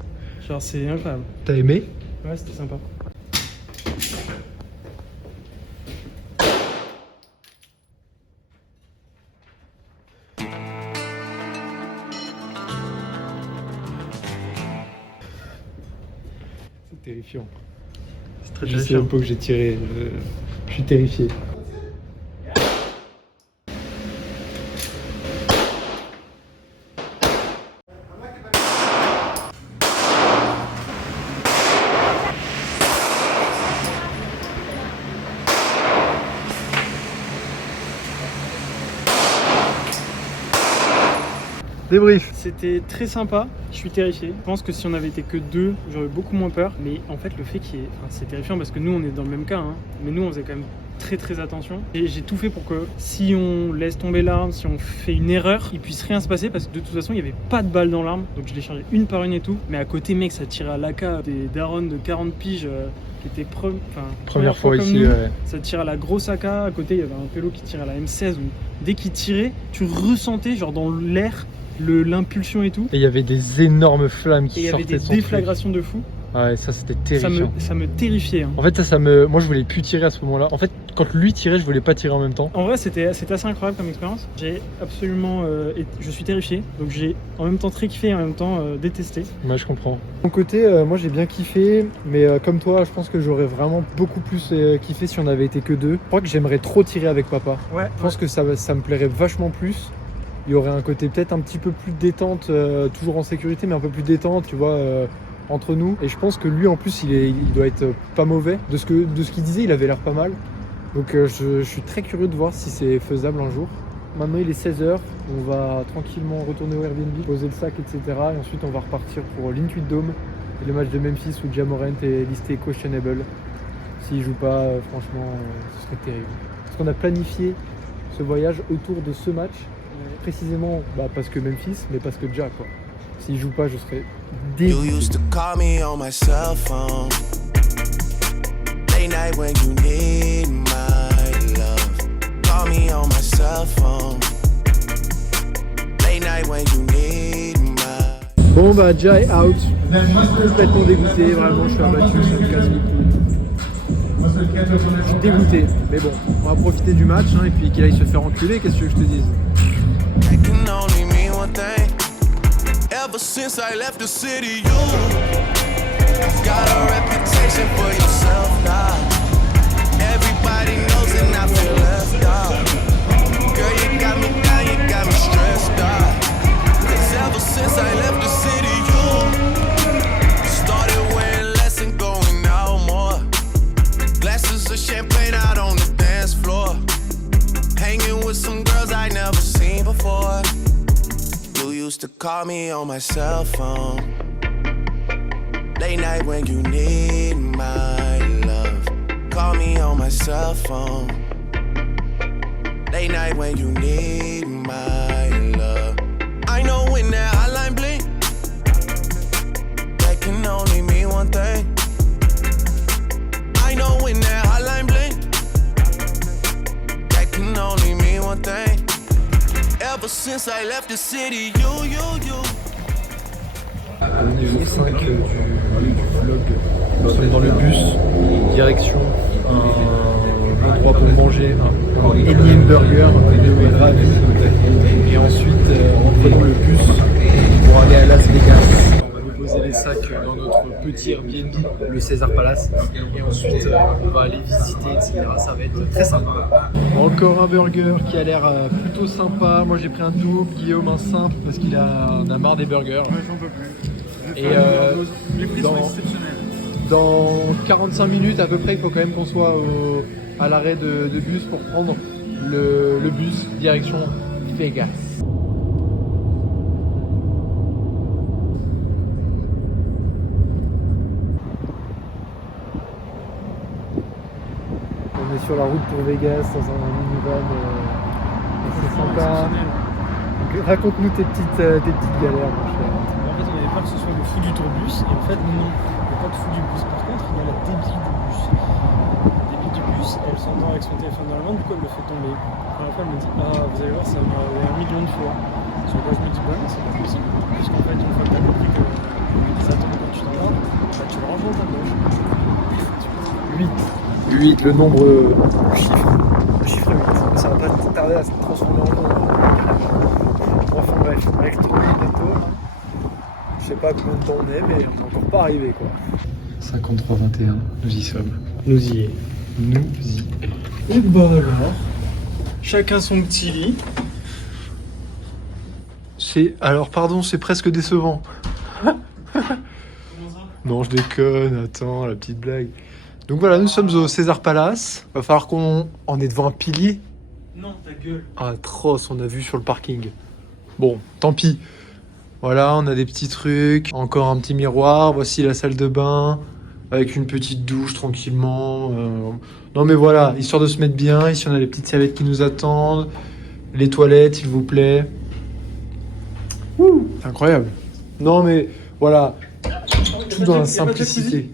Genre c'est incroyable. T'as aimé? Ouais, c'était sympa. C'est terrifiant. C'est très Je sais terrifiant. même pas que j'ai tiré. Je suis terrifié. Débrief. C'était très sympa, je suis terrifié. Je pense que si on avait été que 2, j'aurais beaucoup moins peur. Mais en fait, le fait qu'il y ait. Enfin, c'est terrifiant parce que nous, on est dans le même cas. Hein. Mais nous, on faisait quand même très attention. Et j'ai tout fait pour que si on laisse tomber l'arme, si on fait une erreur, il puisse rien se passer parce que de toute façon, il n'y avait pas de balles dans l'arme. Donc je l'ai chargé une par une et tout. Mais à côté, mec, ça tirait à l'AK des darons de 40 piges. Qui était première fois comme ici, nous, ouais. ça tire à la grosse AK, à côté il y avait un pélo qui tirait à la M16 où dès qu'il tirait, tu ressentais genre dans l'air l'impulsion et tout. Et il y avait des énormes flammes Et qui il y avait sortaient des de son truc. déflagrations de fou. Ouais, ça c'était terrifiant. Ça me terrifiait. Hein. En fait, moi je voulais plus tirer à ce moment-là. En fait, quand lui tirait, je voulais pas tirer en même temps. En vrai, c'était assez incroyable comme expérience. J'ai absolument. Je suis terrifié. Donc j'ai en même temps très kiffé et en même temps détesté. Ouais, je comprends. De mon côté, moi j'ai bien kiffé. Mais comme toi, je pense que j'aurais vraiment beaucoup plus kiffé si on avait été que 2. Je crois que j'aimerais trop tirer avec papa. Ouais. Je pense que ça me plairait vachement plus. Il y aurait un côté peut-être un petit peu plus détente, toujours en sécurité, mais un peu plus détente, tu vois, entre nous. Et je pense que lui, en plus, il doit être pas mauvais. De ce qu'il disait, il avait l'air pas mal. Donc je suis très curieux de voir si c'est faisable un jour. Maintenant, il est 16h. On va tranquillement retourner au Airbnb, poser le sac, etc. Et ensuite, on va repartir pour l'Intuit Dome et le match de Memphis où Ja Morant est listé questionable. S'il joue pas, franchement, ce serait terrible. Parce qu'on a planifié ce voyage autour de ce match. Précisément parce que Memphis, mais parce que Ja, quoi. S'il joue pas, je serais You dégoûté. used to call me on my cell phone. Late night when you need my love. Call me on my cell phone. Late night when you need my. Bon Ja est out. Complètement dégoûté, vraiment je suis abattu, ça me casse le cou. Je suis dégoûté, mais bon, on va profiter du match et puis qu'il aille se faire enculer, qu'est-ce que tu veux que je te dise? That can only mean one thing. Ever since I left the city, you got a reputation for yourself now. Everybody knows and I feel left out. Girl, you got me down, you got me stressed out. 'Cause ever since I left the city, you started wearing less and going out more. Glasses of champagne out on the dance floor. Hanging with some girls I never seen before. You used to call me on my cell phone. Late night when you need my love. Call me on my cell phone. Late night when you need my love. I know when that hotline blink, that can only mean one thing. I know when that hotline blink, that can only mean one thing. Ever since I left the city, you. On est jour 5 du vlog. Nous sommes dans le bus, direction un endroit pour manger un énième burger, on est ravis. Et ensuite, en prenant le bus pour aller à Las Vegas. On va déposer les sacs dans notre petit Airbnb, le César Palace. Et ensuite, on va aller visiter, etc. Ça va être très sympa. Encore un burger qui a l'air plutôt sympa. Moi j'ai pris un double, Guillaume un simple parce qu'il en a marre des burgers. J'en peux plus. Et Les prix sont exceptionnels. dans 45 minutes à peu près, il faut quand même qu'on soit à l'arrêt de bus pour prendre le bus direction Vegas. On est sur la route pour Vegas dans un minivan assez sympa. Raconte-nous tes petites galères, mon cher. En fait, on avait peur que ce soit le fou du tourbus, et en fait, non, il n'y a pas de fou du bus. Par contre, il y a la débile du bus. La débile du bus, elle s'entend avec son téléphone dans la main, du coup, elle le fait tomber. La première fois, elle me dit ah, vous allez voir, ça m'est arrivé 1 million de fois. Sur quoi je me dis, bah non, c'est pas possible. Puisqu'en fait, une fois que tu as compris que ça tombe quand tu t'en vas, bah, tu le ranges dans ta poche. 8, le nombre, le chiffre 8. Ça va pas tarder à se transformer en nombre. Enfin bref, avec le tournée bientôt, je sais pas combien de temps on est, mais on n'est encore pas arrivé quoi. 53-21, nous y sommes. Nous y est. Et bah alors, chacun son petit lit. Alors pardon, c'est presque décevant. Comment ça? Non, je déconne, attends, la petite blague. Donc voilà, nous sommes au César Palace. Va falloir qu'on est devant un pilier. Non, ta gueule. Ah, atroce, on a vu sur le parking. Bon, tant pis. Voilà, on a des petits trucs, encore un petit miroir, voici la salle de bain, avec une petite douche tranquillement. Non mais voilà, histoire de se mettre bien, ici on a les petites serviettes qui nous attendent, les toilettes s'il vous plaît. Ouh, c'est incroyable. Non mais voilà, tout dans la simplicité.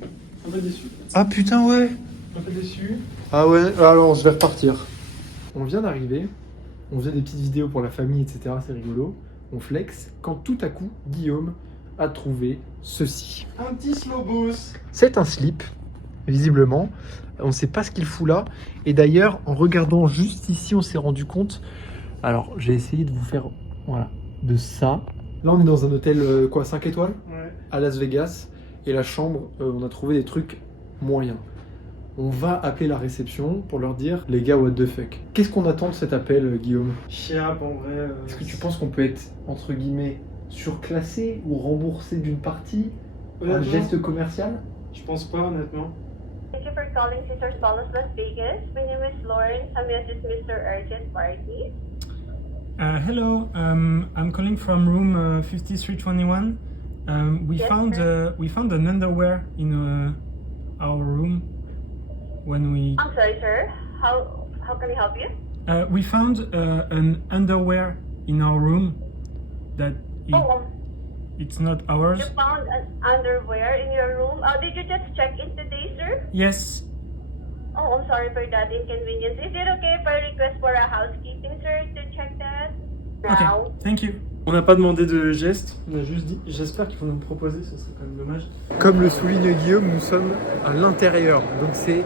Un peu déçu. Ah putain ouais. Un peu déçu. Ah ouais, alors je vais repartir. On vient d'arriver, on faisait des petites vidéos pour la famille, etc. C'est rigolo. On flex quand tout à coup, Guillaume a trouvé ceci. Un petit slow boost. C'est un slip, visiblement. On ne sait pas ce qu'il fout là. Et d'ailleurs, en regardant juste ici, on s'est rendu compte. Alors, j'ai essayé de vous faire voilà, de ça. Là, on est dans un hôtel, 5 étoiles Ouais. à Las Vegas. Et la chambre, on a trouvé des trucs moyens. On va appeler la réception pour leur dire les gars, what the fuck. Qu'est-ce qu'on attend de cet appel, Guillaume? Chiap en vrai. Est-ce que tu penses qu'on peut être, entre guillemets, surclassé ou remboursé d'une partie? Un Honnêtement, geste commercial? je pense pas honnêtement. Thank you for calling Caesar's Palace, Las Vegas. My name is Lauren. How may I assist Mr. Urgent Party? Hello, I'm calling from room 5321. We Yes, found sir. we found an underwear in our room when we I'm sorry, sir. How can I help you? we found an underwear in our room that Oh, it's not ours. you found an underwear in your room. Did you just check in today, sir? Yes. Oh, I'm sorry for that inconvenience. Is it okay if I request for a housekeeping, sir, to check that? Okay. Now. Thank you. On n'a pas demandé de geste, on a juste dit j'espère qu'ils vont nous le proposer, ce serait quand même dommage. Comme le souligne Guillaume, nous sommes à l'intérieur. Donc c'est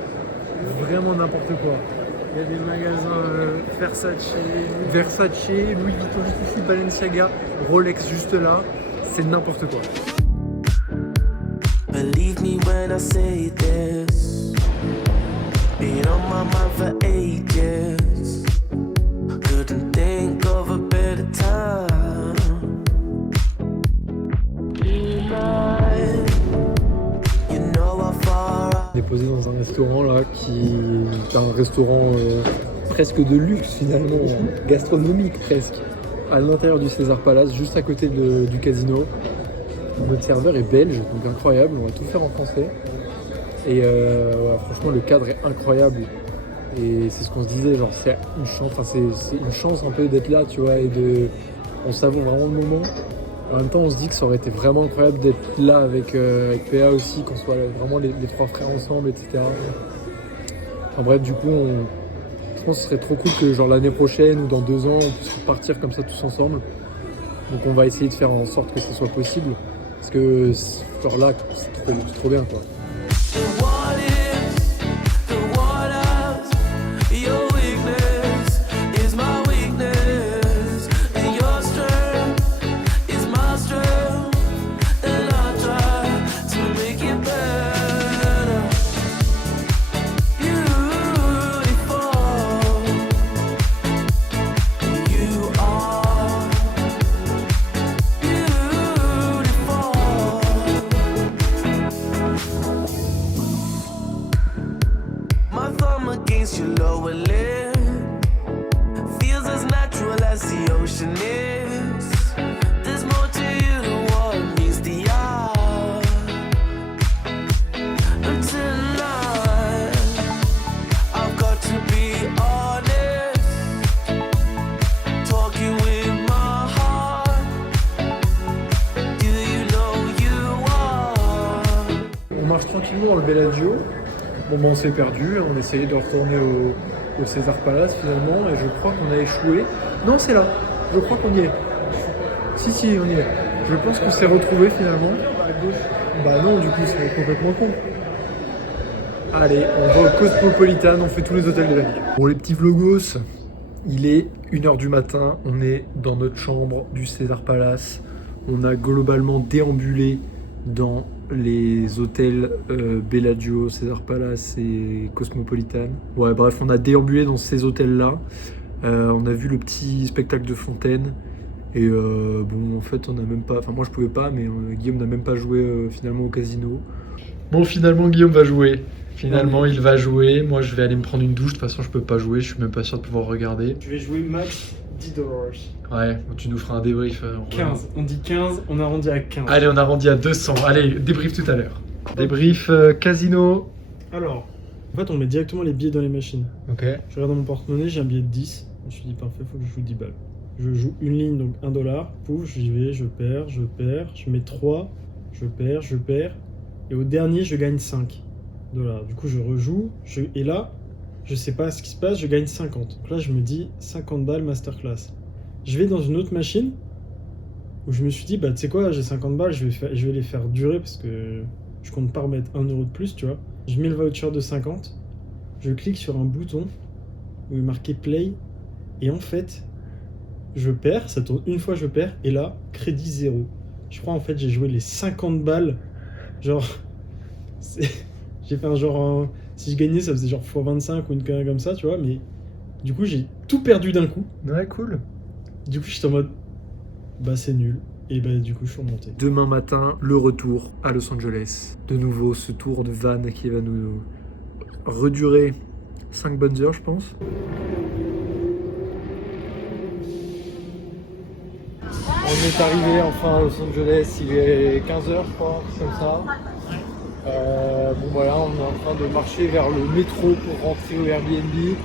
vraiment n'importe quoi. Il y a des magasins Versace. Versace, Louis Vuitton juste ici, Balenciaga, Rolex juste là. C'est n'importe quoi. Believe me when I say this. Been on my mind for ages. Couldn't think of a better time. You know how far On est posé dans un restaurant là qui est un restaurant presque de luxe finalement, gastronomique presque. À l'intérieur du César Palace, juste à côté du casino. Notre serveur est belge, donc incroyable, on va tout faire en français. Et ouais, franchement le cadre est incroyable. Et c'est ce qu'on se disait, genre c'est une chance, c'est une chance un peu d'être là, tu vois, et on savoure vraiment le moment. En même temps, on se dit que ça aurait été vraiment incroyable d'être là avec PA aussi, qu'on soit vraiment les trois frères ensemble, etc. Enfin bref, du coup, je pense que ce serait trop cool que genre l'année prochaine ou dans 2 ans, on puisse repartir comme ça tous ensemble. Donc on va essayer de faire en sorte que ce soit possible. Parce que genre là, c'est trop bien quoi. the what ifs, the what ifs. Your weakness is my weakness, and your strength is my strength. And I try to make it better. Beautiful, you are beautiful. My thumb against your lower lip feels as natural as the ocean is. There's more to you than what meets the eye. And tonight, I've got to be honest, talking with my heart. Do you know you are? On marche tranquillement dans le Bellagio. Bon, on s'est perdu, on essayait de retourner au César Palace finalement, et je crois qu'on a échoué. Non, c'est là, je crois qu'on y est. Si, on y est. Je pense qu'on s'est retrouvé finalement. Bah non, du coup, c'est complètement con. Allez, on va au Cosmopolitan, on fait tous les hôtels de la ville. Bon, les petits vlogos, il est 1h du matin, on est dans notre chambre du César Palace. On a globalement déambulé dans les hôtels Bellagio, César Palace et Cosmopolitan. Ouais, bref, on a déambulé dans ces hôtels-là. On a vu le petit spectacle de fontaine. Et bon, en fait, on n'a même pas... Enfin, moi, je pouvais pas, mais Guillaume n'a même pas joué finalement au casino. Bon, finalement, Guillaume va jouer. Finalement, il va jouer. Moi, je vais aller me prendre une douche. De toute façon, je peux pas jouer. Je suis même pas sûr de pouvoir regarder. Je vais jouer max $10. Ouais, bon, tu nous feras un débrief. 15. On dit 15, on arrondit à 15. Allez, on arrondit à 200. Allez, débrief tout à l'heure. Débrief casino. Alors, en fait, on met directement les billets dans les machines. Ok. Je regarde dans mon porte-monnaie, j'ai un billet de 10. Je me suis dit, parfait, faut que je joue 10 balles. Je joue une ligne, donc $1. Pouf, j'y vais, je perds. Je mets 3, je perds. Et au dernier, je gagne 5 $. Du coup, je rejoue. Et là, je sais pas ce qui se passe, je gagne 50. Donc là, je me dis 50 balles masterclass. Je vais dans une autre machine où je me suis dit, bah tu sais quoi, j'ai 50 balles, je vais les faire durer parce que je compte pas remettre 1 euro de plus, tu vois. Je mets le voucher de 50, je clique sur un bouton où il est marqué play, et en fait, je perds, ça tourne une fois, je perds, et là, crédit 0. Je crois en fait, j'ai joué les 50 balles, genre, j'ai fait un genre, si je gagnais, ça faisait genre x25 ou une connerie comme ça, tu vois, mais du coup, j'ai tout perdu d'un coup. Ouais, cool. Du coup, j'étais en mode, bah c'est nul. Et bah du coup, je suis remonté. Demain matin, le retour à Los Angeles. De nouveau, ce tour de van qui va nous redurer 5 bonnes heures, je pense. On est arrivé enfin à Los Angeles, il est 15h, je crois, comme ça. Bon voilà, on est en train de marcher vers le métro pour rentrer au Airbnb.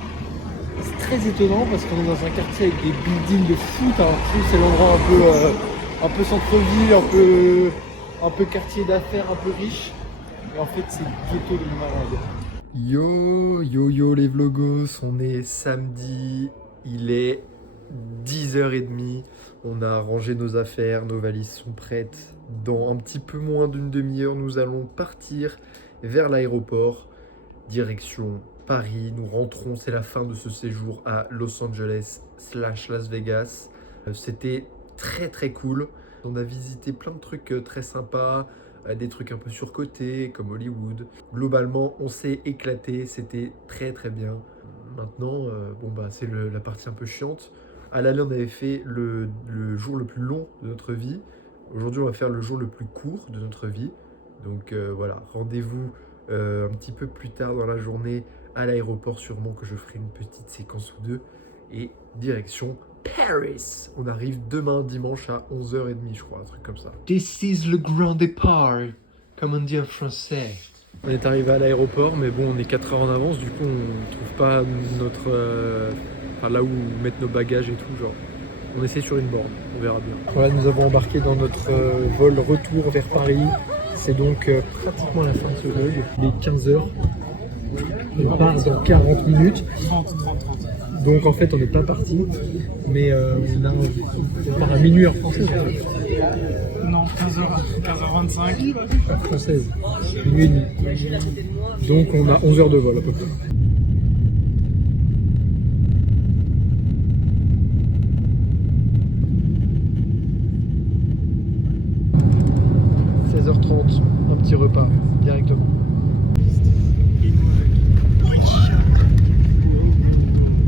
C'est très étonnant parce qu'on est dans un quartier avec des buildings de foot. Alors, c'est l'endroit un peu centre-ville, un peu quartier d'affaires, un peu riche. Et en fait, c'est ghetto de malade. Yo les vlogos, on est samedi, il est 10h30. On a rangé nos affaires, nos valises sont prêtes. Dans un petit peu moins d'une demi-heure, nous allons partir vers l'aéroport, direction Paris. Nous rentrons, c'est la fin de ce séjour à Los Angeles / Las Vegas. C'était très cool. On a visité plein de trucs très sympas, des trucs un peu surcotés comme Hollywood. Globalement, on s'est éclaté, c'était très bien. Maintenant, c'est la partie un peu chiante. À l'aller, on avait fait le jour le plus long de notre vie. Aujourd'hui, on va faire le jour le plus court de notre vie. Donc voilà, rendez-vous un petit peu plus tard dans la journée à l'aéroport, sûrement que je ferai une petite séquence ou deux. Et direction Paris. On arrive demain dimanche à 11h30, je crois, un truc comme ça. This is le grand départ, comme on dit en français. On est arrivé à l'aéroport, mais bon, on est 4 heures en avance, du coup, on trouve pas notre... là où mettre nos bagages et tout, genre. On essaie sur une borne, on verra bien. Voilà, nous avons embarqué dans notre vol retour vers Paris. C'est donc pratiquement la fin de ce vlog. Il est 15h. On part dans 40 minutes. 30. Donc en fait, on n'est pas parti, mais on part à minuit heure française. Non, 15h25. Française. Minuit et demi. Donc on a 11 heures de vol à peu près. Un petit repas directement.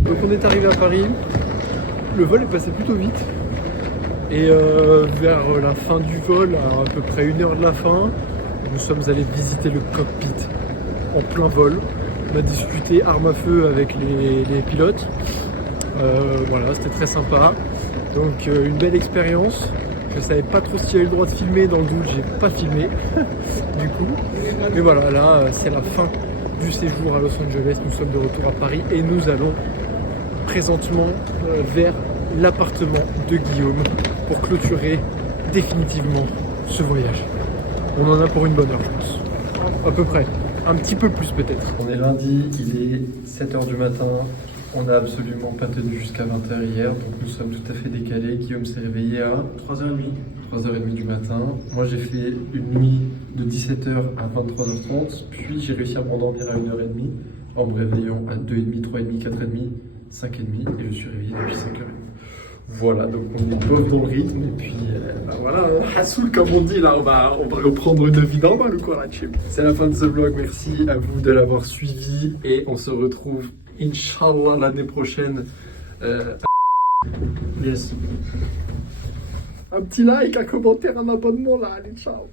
Donc on est arrivé à Paris, le vol est passé plutôt vite et vers la fin du vol, à peu près 1 heure de la fin, nous sommes allés visiter le cockpit en plein vol. On a discuté arme à feu avec les pilotes, voilà, c'était très sympa, donc une belle expérience. Je savais pas trop si j'avais le droit de filmer, dans le doute j'ai pas filmé du coup. Mais voilà, là c'est la fin du séjour à Los Angeles, nous sommes de retour à Paris et nous allons présentement vers l'appartement de Guillaume pour clôturer définitivement ce voyage. On en a pour une bonne heure je pense, à peu près, un petit peu plus peut-être. On est lundi, il est 7h du matin. On n'a absolument pas tenu jusqu'à 20h hier, donc nous sommes tout à fait décalés. Guillaume s'est réveillé à 3h30 du matin. Moi j'ai fait une nuit de 17h à 23h30, puis j'ai réussi à m'endormir à 1h30 en me réveillant à 2h30, 3h30, 4h30, 5h30 et je suis réveillé depuis 5h30. Voilà, donc on est bof dans le rythme et puis voilà, hassoul comme on dit là, on va reprendre une vie normale ou quoi là, chip. C'est la fin de ce vlog, merci à vous de l'avoir suivi et on se retrouve Inch'Allah l'année prochaine. Yes. Un petit like, un commentaire, un abonnement là, allez ciao.